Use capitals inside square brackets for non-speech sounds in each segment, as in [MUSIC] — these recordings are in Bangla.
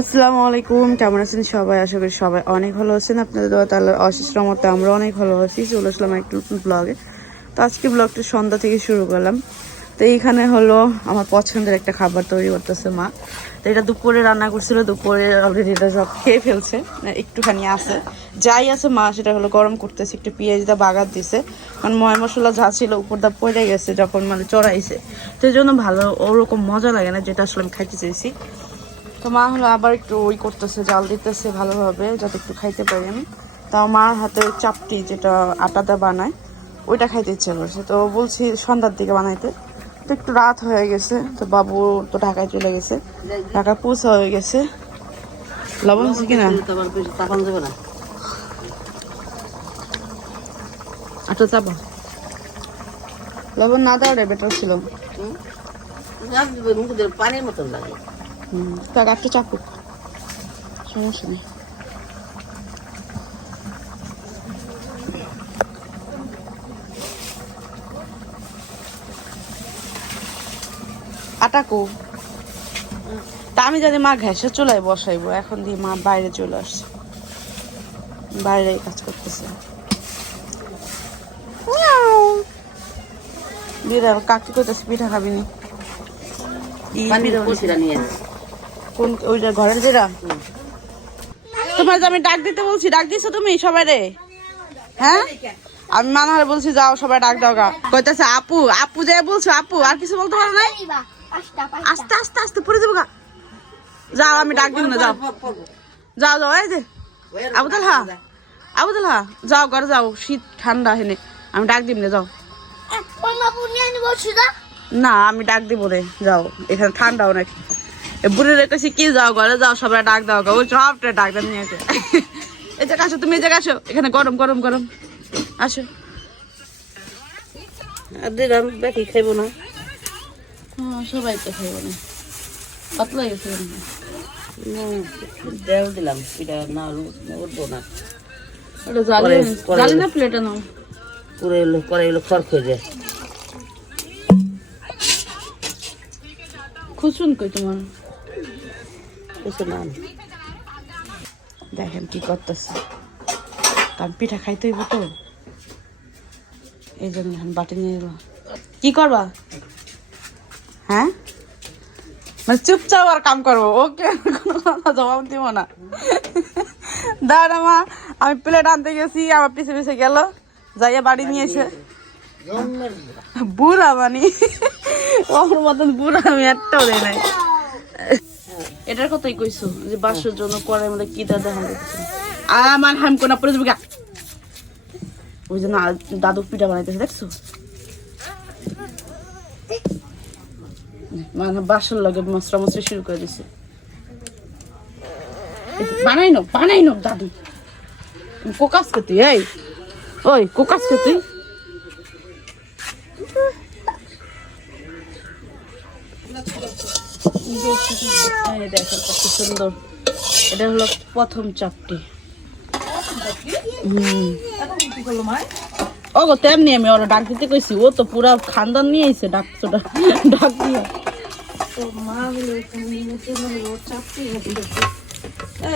আসসালামু আলাইকুম, কেমন আছেন সবাই? আশা করি সবাই অনেক ভালো আছেন। আপনাদের দোয়া তাহলে অশেষ রমতে আমরা অনেক ভালো আছি। চলে আসলাম একটু ব্লগে তো আজকে ব্লগটা সন্ধ্যা থেকে শুরু করলাম। তো এইখানে হলো আমার পছন্দের একটা খাবার তৈরি করতেছে মা। তো এটা দুপুরে রান্না করছিল, দুপুরে অলরেডি এটা সব খেয়ে ফেলছে। মানে একটুখানি আছে। যাই আছে মা, সেটা হলো গরম করতেছে, একটু পেঁয়াজ দা বাগার দিছে। কারণ ময় মশলা যা ছিল উপর দা পড়ে গেছে যখন মানে চড়াইছে। এই জন্য ভালো, ওরকম মজা লাগে না যেটা আসলে আমি খাইতে চাইছি। তো মা হলো আবার একটু ওই করতেছে, জাল দিতেছে ভালোভাবে যাতে একটু খাইতে পারি তাও মার হাতে চাপটি, যেটা আটাটা বানায়, ওইটা খাইতে ইচ্ছে করছে। তো বলছি সন্ধ্যার দিকে বানাইতে। তো একটু রাত হয়ে গেছে তো বাবু তো ঢাকায় চলে গেছে। ঢাকা পৌঁছা হয়ে গেছে। লবণ আছে কিনা? আটা চাপা। লবণ না দেওয়াটাই বেটার ছিল। পানির মতন লাগে তাক একটু চাপুক। সমস্যা নেই। আটা তা আমি জানি মা ঘ্যাসে চুলায় বসাইবো এখন দিয়ে মা বাইরে চলে আসছে। বাইরে কাজ করতেছে। কাকি করতেছে পিঠা খাবি নি। কোন ওইটা ঘরের যেটা তোমার আমি ডাক দিতে বলছি ডাক দিছো তুমি সবাই রে? হ্যাঁ? আমি মানহারে বলছি যাও সবাই ডাক দাও গা। কইতাছে আপু আপু যে বলছো আপু আর কিছু বলতে পারো না আস্তে আস্তে আস্তে পড়ে যাব গা। যাও আমি ডাক দিব না যাও। যাও যাও এই যে। আবুদাল হা। আবুদাল হা যাও ঘরে যাও। শীত ঠান্ডা হেনে। আমি ডাক দিব না যাও। না আমি ডাক দিব রে যাও। এখানে ঠান্ডা অনেক বুড়ি রেখেছি কি যাও ঘরে যাও সবাই ডাক দাও গা। ও সবটা ডাক দাও নিয়ে এই জায়গা আসো তুমি এই জায়গা আসো এখানে গরম গরম গরম। আসো। আর দিলাম বাকি খাইবো না? সবাই তো খাইব না। পাতলা গেছে না, দেও দিলাম পিঠা না উঠবো না। ওটা জালি পরে- পরে জালি না প্লেটে নাও। পুরো এলো করে এলো খড় খেয়ে যায়। খুচুন কই তোমার? দেখেন কি করতেছে। তার পিঠা খাইতেই হইব তো। এই জন্য বাটি নিয়ে কি করবা? হ্যাঁ? মানে চুপচাপ আর কাম করব। ওকে কোনো কথা জবাব দিব না। দাঁড়া মা আমি প্লেট আনতে গেছি আমার পিছে পিছে গেল। যাইয়া বাড়ি নিয়ে এসে। বুড়া মানে ওর মতন বুড়া আমি একটাও দেয় নাই। এটার কথাই কইছো যে বাসের জন্য পরে মধ্যে কি দা দেখা যাচ্ছে আমার হাম কোনা পরে যাবে ওই জন্য দাদু পিঠা বানাইতেছে দেখছ? মানে বাসর লগে মশরা শুরু করে দিছে। বানাই নো বানাই নো দাদু। কোকাস কে এই। ওই কোকাস কে কত সুন্দর। এটা হলো প্রথম চাপটি ও গো তেমনি আমি ওরা ডাক দিতে কইছি, ও তো পুরা খানদান নিয়ে আইছে ডাক ডাক দিয়ে।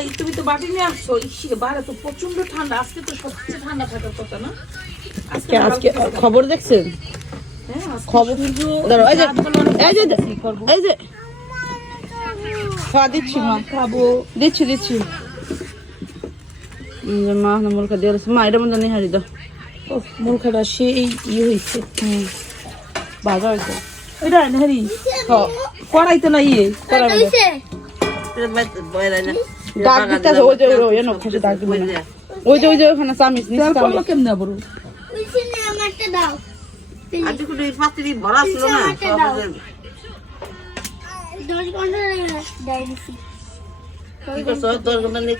এই তুমি তো বাটি নিয়ে আসছো? বাইরে তো প্রচণ্ড ঠান্ডা। আজকে তো সবচেয়ে ঠান্ডা থাকার কথা না? আজকে আজকে খবর দেখছেন? হ্যাঁ আজকে খবর দাঁড়াও, এই যে এই যে এই যে খাওয়া দিচ্ছি মা। খাব। দিচ্ছি মা নম্বর খা দিয়ে মা এটা মধ্যে নিহারি দাও। ও মুলখাটা সেই ইয়ে হয়েছে হুম। ভাজা হয়েছে এটা নেহারি? কড়াইতে না কড়াই বয়রা না। ডাক দিতে ওই যে ওই এনো খাসি ডাক দিবে না ওই যে ওই যে ওখানে চামিচ নিচে তেল পড়ল চামিচ। কেমনে বড় আজ একটু এই পাত্রি ভরা ছিল না কি করছ? দশ ঘণ্টা নিয়ে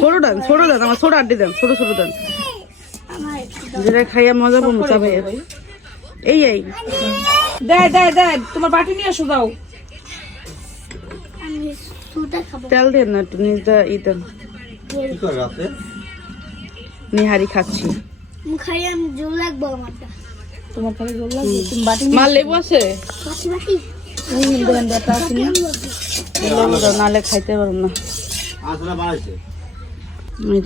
ছোট দেন ছোট দেন আমার ছোট আড্ডি দেন ছোট ছোট দেন যেটা খাইয়া মজা পাবো এই এই। দেয় দেয় দেয় তোমার বাটি নিয়ে আসো দাও তেল দেন না একটু নিজটা ই দেন। নিহারি খাচ্ছি। মুখাই আমি জল লাগবো আমারটা। তোমার খালি জল লাগবে? তুমি বাটি মা লেবু আছে? বাটি বাটি। লেবু খাইতে পারব না। আসলে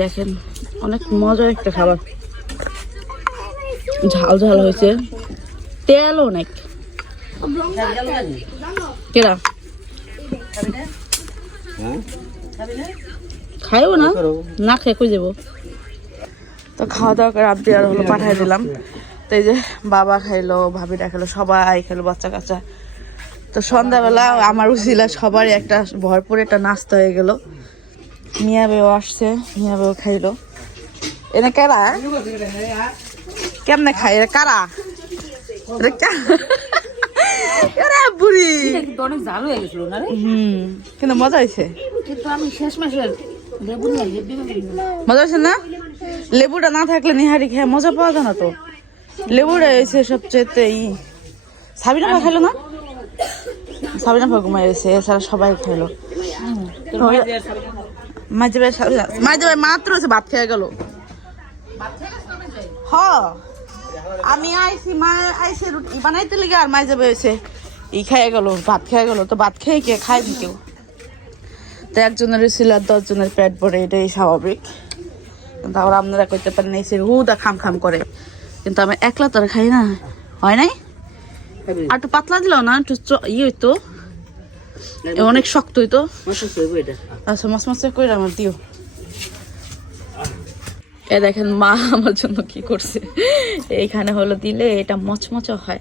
দেখেন অনেক মজার একটা খাবার। ঝাল ঝাল হয়েছে। তেল অনেক। কেরা খাইও না? না খেয়ে কই যাব? তো খাওয়া দাওয়া করে আপনি আর হলো পাঠাই দিলাম। তো এই যে বাবা খাইলো, ভাবিটা খাইলো, সবাই খেলো বাচ্চা কাচ্চা। তো সন্ধ্যাবেলা আমার উচিলা সবারই একটা ভরপুর একটা নাস্তা হয়ে গেল। মিয়া বেও আসছে, মিয়া বেও খাইলো। এনে কারা কেমনে খাই এরা কারা? বুড়ি। কিন্তু অনেক জাল হয়ে গেছিল না রে? হুম কিন্তু মজা হয়েছে। কিন্তু আমি শেষ মাসের লেবু নিয়ে হেব্বি মজা হয়েছে না? লেবুটা না থাকলে নিহারি খেয়ে মজা পাওয়া যায় না তো। লেবুটা এসে সবচেয়ে ই। সাবিনা খাইলো না? সাবিনা ভাই ঘুমাই এসে এছাড়া সবাই খাইলো। মাঝে ভাই মাত্র ভাত খেয়ে গেল। হ। আমি আইসি মা আইসি রুটি বানাইতে লেগে আর মাঝে ভাই এসে ই খেয়ে গেল ভাত খেয়ে গেল তো ভাত খেয়ে কে খায় দি কেউ? তো একজনের ছিল আর দশজনের পেট ভরে এটাই স্বাভাবিক। কিন্তু আবার আপনারা করতে পারেন এই হুদা খাম খাম করে। কিন্তু আমি একলা তো খাই না। হয় নাই? আর একটু পাতলা দিল না একটু চ- ইয়ে হইতো। অনেক শক্ত হইতো। আচ্ছা মাছ মাছ করে আমার দিও। এ দেখেন মা আমার জন্য কি করছে। এইখানে হলো দিলে এটা মচমচ হয়।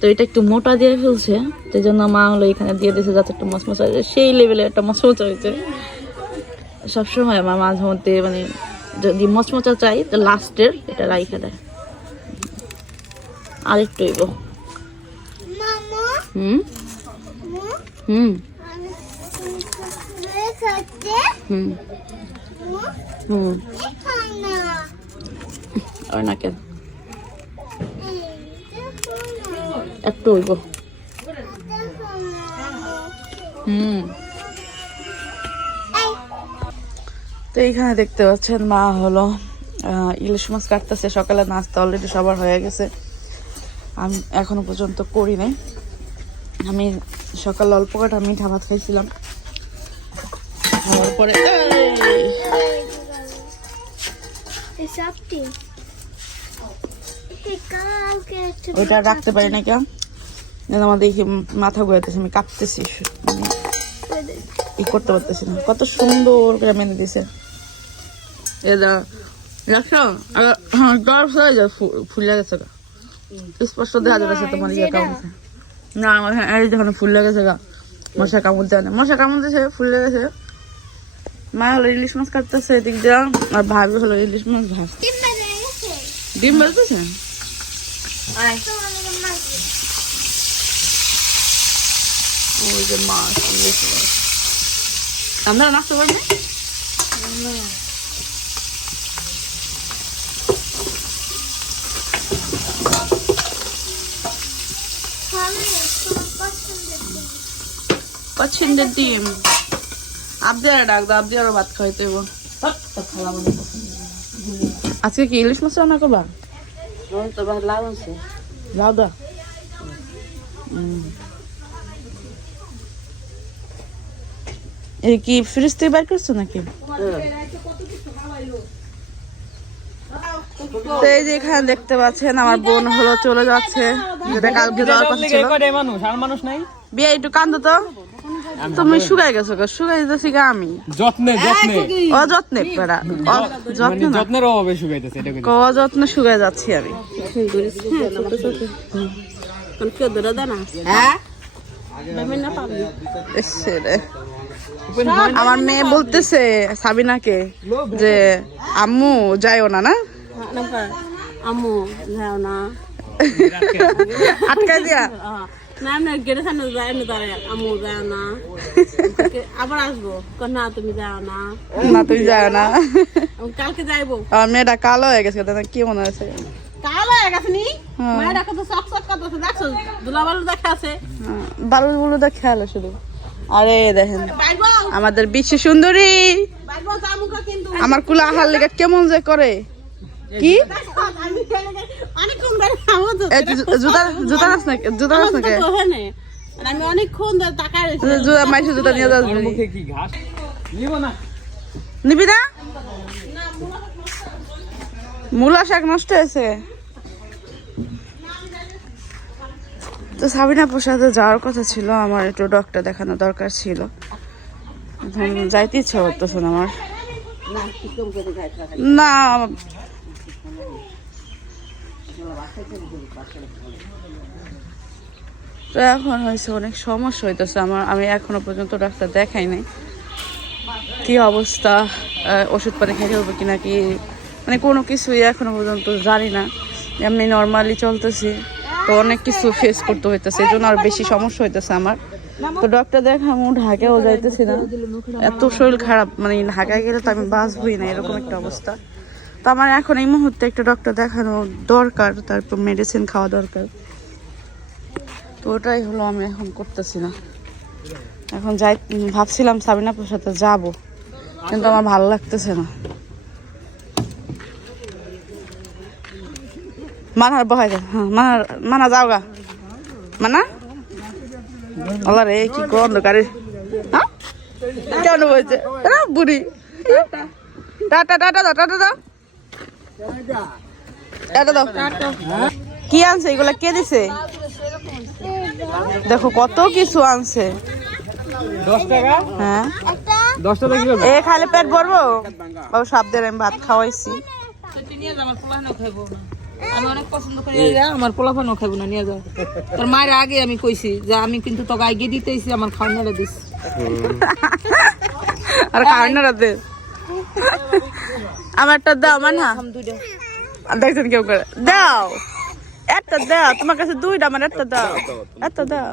তো এটা একটু মোটা দিয়ে ফেলছে এই জন্য মা হলো এখানে দিয়ে দিয়েছে যাতে একটু মচমচ হয়েছে সেই লেভেলে একটা মচমচ হয়েছে। সবসময় আমার মাঝে মধ্যে মানে যদি মচমচা চাই তো লাস্টের এটা রাইখে দেয়। আর একটু হইব হুম? হুম। হুম। হুম। আর না কেন একটু হইব। হুম। তো এইখানে দেখতে পাচ্ছেন মা হলো ইলিশ মাছ কাটতেছে। সকালে নাস্তা অলরেডি সবার হয়ে গেছে। আমি এখনও পর্যন্ত করি নাই। আমি সকালে অল্প কাটা মিঠা ভাত খাইছিলাম। খাওয়ার পরে ওইটা রাখতে পারি না কেন আমার দেখি মাথা ঘুরাতেছে আমি কাঁপতেছি। ই করতে পারতেছি না। কত সুন্দর করে মেনে দিছে। আর হ্যাঁ, হয়ে যায় ফুলে গেছে স্পষ্ট দেখা যাচ্ছে তোমার ইয়ে কামড়ছে। না আমার হ্যাঁ, এই যখন ফুল লেগেছে গা। মশা কামড় দেয় না। মশা কামড় দিয়েছে ফুল লেগেছে। মা হলো ইলিশ মাছ কাটতেছে এদিক দিয়ে। আর ভাবি হলো ইলিশ মাছ ভাজ ডিম বেলতেছে? ওই যে মাছ ইলিশ মাছ। আপনারা পছন্দের ডিম। আবদিয়ারা ডাক দাও আবদিয়ারা ভাত খাইতে হইব। আজকে কি ইলিশ মাছ রান্না করবা? তো আছে। লাউ দা? কি ফ্রিজ থেকে বের করছ নাকি? এই যে এখানে দেখতে পাচ্ছেন আমার বোন হলো চলে যাচ্ছে। যেটা কালকে যাওয়ার কথা ছিল। মানুষ আর মানুষ নাই বিয়ে একটু কান্দো তো? তুমি শুকাই গেছো গো শুকাই যাচ্ছি গা আমি। যত্নে যত্নে। অযত্নে পেরা যত্ন না। যত্নের অভাবে শুকাইতেছে এটা কিন্তু অযত্নে শুকাই যাচ্ছি আমি। হ্যাঁ। আমার মেয়ে বলতেছে সাবিনাকে যে আম্মু যাইও না না? আম্মু যাও না। আটকাই দিয়া। না না গেটে সামনে যায় না তারা আম্মু না আবার আসব না তুমি যাও না না তুই যাও না কালকে যাইবো মেয়েটা কালো হয়ে গেছে দাদা কি মনে আছে কালো হয়ে গেছে নি মায়ের রাখা তো সক সক করতেছে দেখছ দুলাবালু দেখা আছে বালু শুধু আরে দেখেন আমাদের বিশ্ব সুন্দরী আমার কুলা আহার লেগে কেমন যে করে কি? আমি অনেকক্ষণ ধরে আমো তো এ, জু- জুতা জুতা নাচ না জুতা নাচ নাকি? আমি অনেকক্ষণ তাকায় জুতা মাইসে জুতা নিয়ে যাস মুখে কি ঘাস? নিব না। নিবি না? মূলা শাক নষ্ট হয়েছে। তো সাবিনা প্রসাদে যাওয়ার কথা ছিল আমার একটু ডক্টর দেখানো দরকার ছিল। যাইতে ইচ্ছা করতেছে না আমার। না তো এখন হয়েছে অনেক সমস্যা হইতেছে আমার। আমি এখনও পর্যন্ত ডাক্তার দেখাই নাই। কি অবস্থা? ওষুধ পানি খেতে হবে কি? মানে কোনো কিছুই এখনও পর্যন্ত জানি না। এমনি নর্মালি চলতেছি। তো অনেক কিছু ফেস করতে হইতেছে। এই জন্য আর বেশি সমস্যা হইতেছে আমার। তো ডক্টর দেখামু, ঢাকাও যাইতেছি না। এত শরীর খারাপ। মানে ঢাকায় গেলে তো আমি বাঁচবই না। এরকম একটা অবস্থা। তো আমার এখন এই মুহূর্তে একটা ডক্টর দেখানো দরকার, তারপর মেডিসিন খাওয়া দরকার। তো ওটাই হলো আমি এখন করতেছি না। এখন যাই ভাবছিলাম সাবিনাপুর সাথে যাব, কিন্তু আমার ভালো লাগতেছে না। মানার বহাই হ্যাঁ মানার, মানা যাও গা। মানা? আল্লাহ রে, কি গন্ধ হ্যাঁ? কেমন বলছে এরা বুড়ি। টাটা টাটা দাও টাটা দাও দাও। কি আনছে? এগুলা কে দিছে? দেখো কত কিছু আনছে। হ্যাঁ। এ খালি পেট ভরবো? বাবু সাবধানে আমি ভাত খাওয়াইছি। তুই নিয়ে আমার পোলাপানও খাইবো না আমি অনেক পছন্দ করি। আমার পোলাপানও খাইবো না নিয়ে যাও তোর মায়ের আগে আমি কইছি যে আমি কিন্তু তোকে আগে দিতেইছি আমার খাওয়ানোটা দিস। আর রাতে আমারটা দাও মানা দেখছেন কেউ করে? দাও। একটা দাও তোমার কাছে দুইটা আমার একটা দাও। একটা দাও।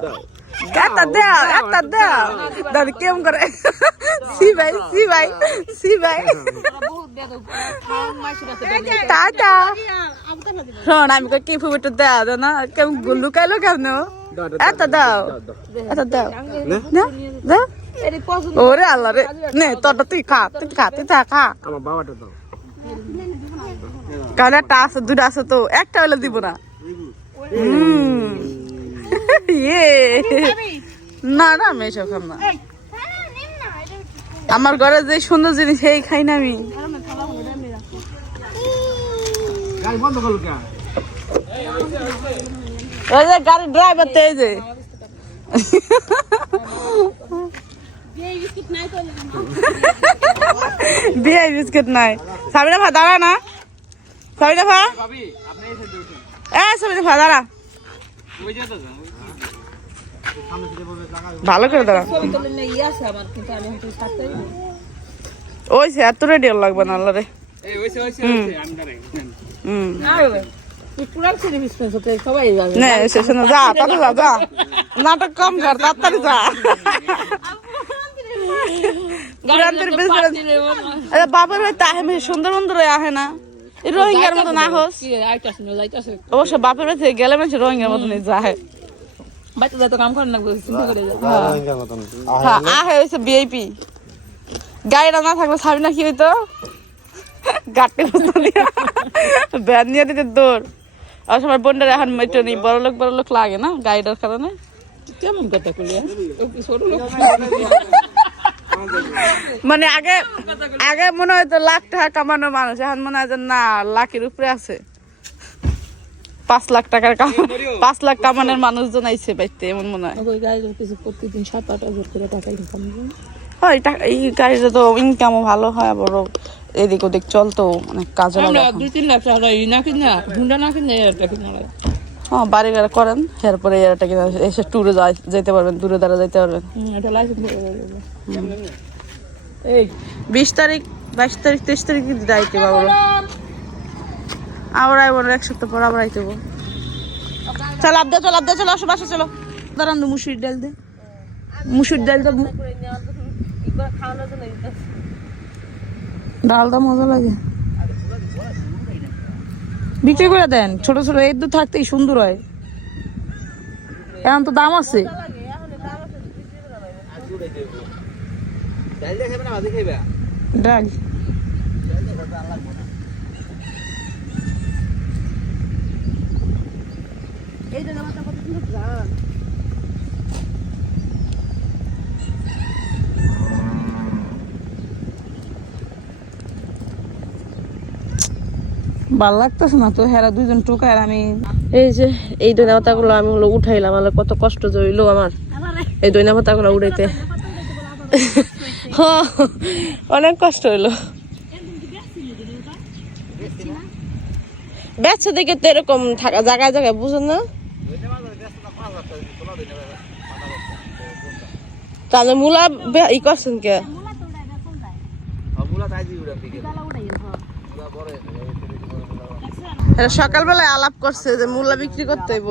একটা দাও একটা দাও। দাও। কেমন করে? সি ভাই ভাই ভাই। টাটা। শোন আমি কই কি ফুবিটা দাও দাও না। কেমন লুকাইলো কেমন একটা দাও একটা দাও। না। দাও ওরে আল্লাহ রে। নে তোরটা তুই খা তুই খা তুই খা খা। আমার বাবাটা দাও। কারণ একটা আছে দুটা আছে তো একটা হলে দিব না। ইয়ে। না না আমি এসব খাম না। আমার ঘরে যে সুন্দর জিনিস সেই খাই না আমি। ওই যে গাড়ির ড্রাইভার তো এই যে। বিয়ে বিস্কিট নাই। সাবিনা ভা দাঁড়া না। সাবিনা ভা এ সাবিনা ভা দাঁড়া। ভালো করে দাঁড়া। ওই এত রেডি লাগবে না, আল্লাহ রে। যা। নাটক কম কর, তাড়াতাড়ি যা। [LAUGHS] পুরানদের business- আরে বাবার হয়তো আহে সুন্দর সুন্দর আহে না। এই রোহিঙ্গার মতো না। হোস। কি আইতাছ না যাইতাছে। অবশ্য বাপের বাড়িতে গেলে মানুষ রোহিঙ্গার মতো যায়। বাচ্চা যাই তো কাম করে না চিন্তা করে যা হ্যাঁ আহে হয়েছে বিআইপি গাড়িটা না থাকলে ছাবি না কি হইতো? গাড়ি বসতো দিয়া ভ্যান নিয়ে দিতে দৌড় আর সবার বোনটার এখন একটু নেই বড় লোক বড় লোক লাগে না গাড়িটার কারণে কেমন কথা কইলি ছোট লোক? মানে আগে আগে মনে হয় তো লাখ টাকা কামানো মানুষ এখন মনে হয় যে না লাখের উপরে আছে। পাঁচ লাখ টাকার পাঁচ লাখ কামানোর মানুষজন আইছে বাইতে এমন মনে হয়। ওই গাড়ি প্রতিদিন সাত আট হাজার করে টাকা ইনকাম হয়। টাকা এই গাড়িটা তো ইনকামও ভালো হয় বড় এদিক ওদিক চলতো অনেক কাজে লাগে দুই তিন লাখ টাকা না কিনা হুন্ডা না কিনা হ্যাঁ বাড়ি ঘরে করেন এরপরে এটা কিনা এসে ট্যুরে যেতে পারবেন দূরে দ্বারা যেতে পারবেন। এই বিশ তারিখ বাইশ তারিখ তেইশ তারিখ যাইতে পারব আবার আইব এক সপ্তাহ পর আবার আইতে। চল আবদা চল আবদা চল আসো বাসা চলো। দাঁড়ান মুসুরির ডাল দে। মুসুর ডাল তো ডালটা মজা লাগে। বিক্রি করে দেন। ছোট ছোট এই দুধ থাকতেই সুন্দর হয়। এখন তো দাম আছে। ভালো লাগতেছে না তো? হেরা দুইজন আর আমি এই যে এই দইনা পাতাগুলো আমি হলো উঠাইলাম আমার কত কষ্ট জইলো আমার। এই দইনা পাতাগুলো উড়াইতে। হ্যাঁ, অনেক কষ্ট হইল। বেচা দেখে তো এরকম থাকা জায়গায় জায়গায় বুঝেন না? তাহলে মূলা ই করছেন কে? এরা সকালবেলায় আলাপ করছে যে মূলা বিক্রি করতে হইব।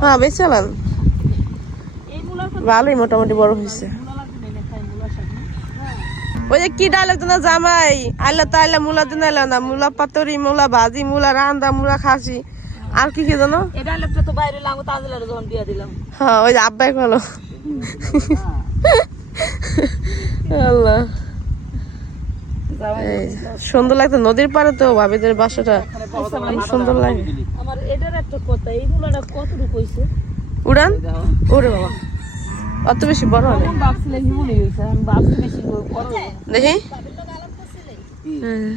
হ্যাঁ বেশি চালান ভালোই মোটামুটি বড় হয়েছে। ওই যে কি ডালে তো না জামাই? আইলে তো আইলে মূলা দিন আইলে না। মূলা পাতরি মূলা ভাজি মূলা রান্দা মূলা খাসি। আর কি কি জানো? এটা লেপটা তো বাইরে লাগো তাজলারে যখন বিয়া দিলাম। হ্যাঁ ওই যে আব্বাই ভালো আল্লাহ। এই, সুন্দর লাগতো নদীর পাড়ে তো ভাবিদের বাসাটা। অনেক সুন্দর লাগে। আমার এটার একটা কথা এই মুলাটা কতটুকু হইছে? উড়ান? ওরে বাবা। অত বেশি বড় হবে। দেখি। হ্যাঁ।